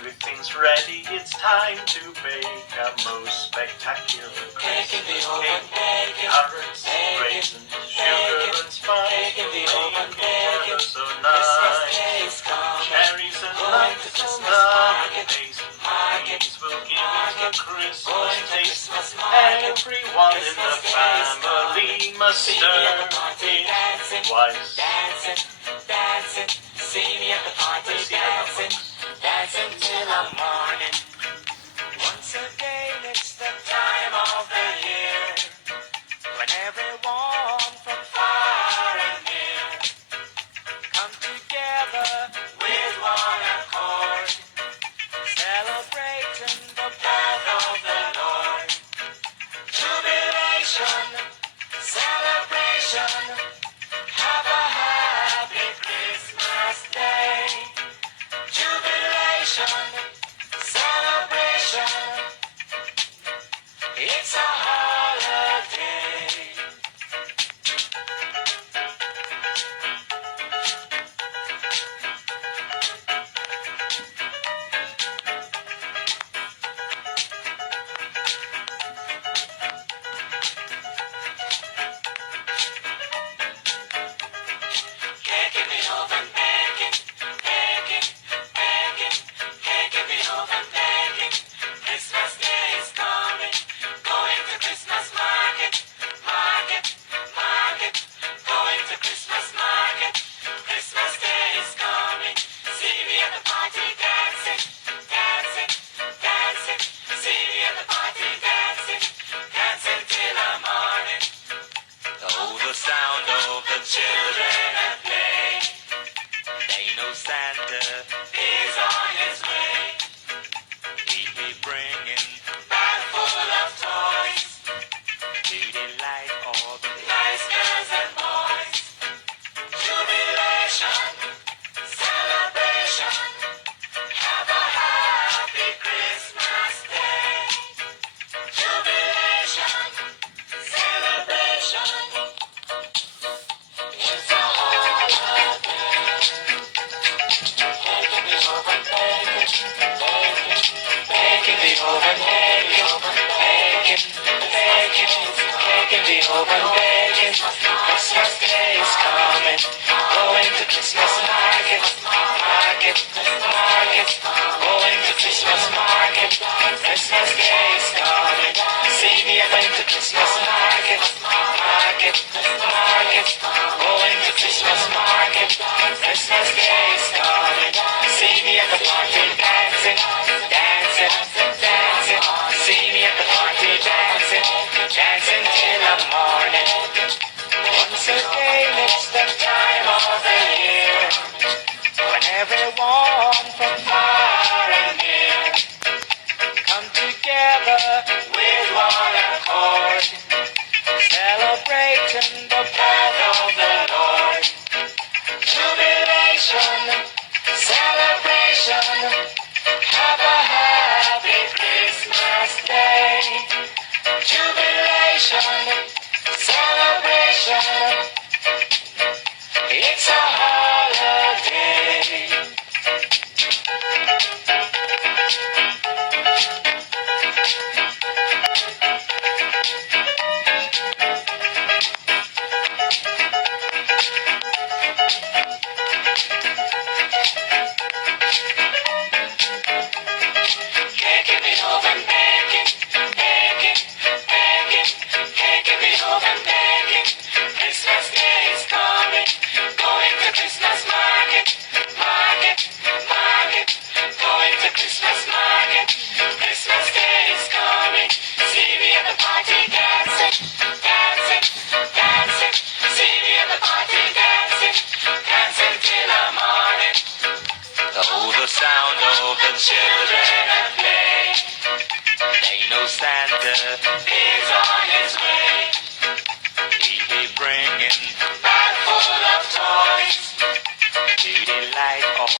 Everything's ready, it's time to bake a most spectacular Cake in the oven, bacon. Carrots, raisins, sugar and spice. Cake in the oven, bacon. So Christmas nice. Day is coming. Cherries and Going to nuts and Christmas love market. taste. Market. These will give it a Christmas Going to taste. Christmas market. Everyone in the Christmas Day is family must See me at the stir party it dancing. twice. Dancing, dancing. See me at the party dancing. Dancing till the morning. Once again it's the time of the year when everyone from far and near come together with one accord, celebrating the birth of the Lord. Jubilation, celebration, have a happy Christmas day. Jubilation, celebration, it's a holiday. Cake in the oven, baking, baking, baking. Cake in the oven, baking. Christmas Day is coming. Going to Christmas market, market, market. Going to Christmas market. Christmas Day is coming. See me at the party dancing, dancing, dancing. See me at the party dancing, dancing till the morning. Oh, the sound of the children at play. They know Santa is on his way. He'll be bringing bag full of toys to delight all the nice girls and boys. Jubilation, celebration, have a happy Christmas day. Jubilation, celebration, it's a holiday. Cake in the oven, bacon, bacon, cake in the oven, bacon, bacon, bacon, cake in the oven, bacon. Christmas Day is coming. Going to Christmas market, market, market. Going to Christmas market. Christmas Day is coming. See me going to Christmas market, market, market. Going to Christmas market. Christmas Day is coming. See me at the party dancing, dancing, dancing. See me at the party dancing, dancing till the morning. Once again it's the time of the year when everyone from far and near come together with one accord, celebrating the birth of the Lord. Jubilation, celebration, have a happy Christmas Day. Jubilation, celebration, it's a holiday. Cake in the oven, baking, baking, baking. Cake in the oven, baking. Christmas Day is coming. Going to Christmas market, market, market. Going to Christmas market. Christmas Day is coming. See me at the party dancing, dancing, dancing. See me at the party dancing, dancing till the morning. Oh, the sound of the children at play. They know Santa